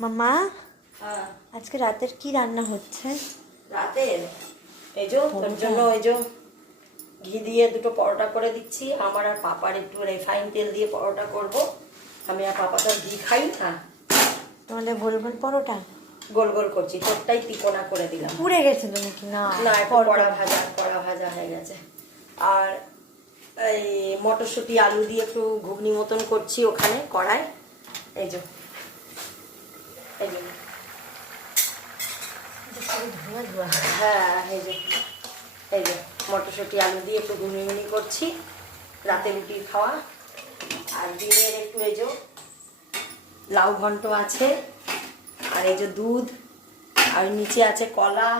মামা, হ্যাঁ আজকে রাতের কি রান্না হচ্ছে? রাতের এই যে তোর জন্য ওই যে ঘি দিয়ে দুটো পরোটা করে দিচ্ছি। আমার আর পাপার একটু রিফাইন তেল দিয়ে পরোটা করব। আমি আর পাপা তো ঘি খাই না। তোমাদের গোল গোল পরোটা গোল গোল করছি, তোরটাই তিকোনা করে দিলাম। পুড়ে গেছিল নাকি? না না, একটু কড়া ভাজা হয়ে গেছে। আর এই মটরশুঁটি আলু দিয়ে একটু ঘুগনি মতন করছি ওখানে কড়ায়। এই যে এই যে হ্যাঁ, এই যে মটরশুঁটি আলু দিয়ে একটু ঘুগনি করছি, রাতে রুটি খাওয়া। আর দিনের একটু এই যে লাউ ঘন্ট আছে, আর এই যে দুধ, আর নিচে আছে কলা,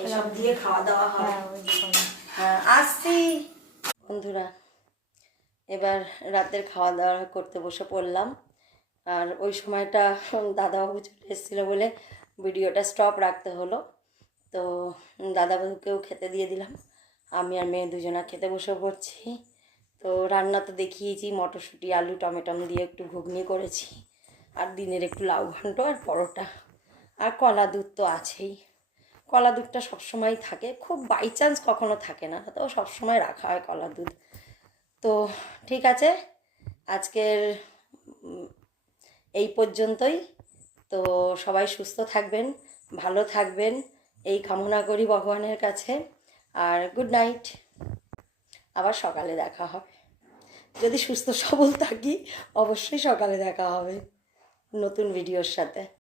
এইসব দিয়ে খাওয়া দাওয়া হয়। হ্যাঁ, আসছি বন্ধুরা। এবার রাতের খাওয়া দাওয়া করতে বসে পড়লাম। আর ওই সময়টা দাদাবাবু চলে এসেছিলো বলে ভিডিওটা স্টপ রাখতে হলো। তো দাদাবাবুকেও খেতে দিয়ে দিলাম, আমি আর মেয়ে দুজনা খেতে বসে পড়ছি। তো রান্না তো দেখিয়েছি, মটরশুঁটি আলু টমেটম দিয়ে একটু ঘুগনি করেছি, আর দিনের একটু লাউ ঘন্ট আর পরোটা, আর কলা দুধ তো আছেই। কলা দুধটা সবসময় থাকে, খুব বাই চান্স কখনো থাকে না, তো সবসময় রাখা হয় কলা দুধ। তো ঠিক আছে, আজকের এই পর্যন্তই। তো সবাই সুস্থ থাকবেন, ভালো থাকবেন, এই কামনা করি ভগবানের কাছে। আর গুড নাইট। আবার সকালে দেখা হবে, যদি সুস্থ সবল থাকি অবশ্যই সকালে দেখা হবে নতুন ভিডিওর সাথে।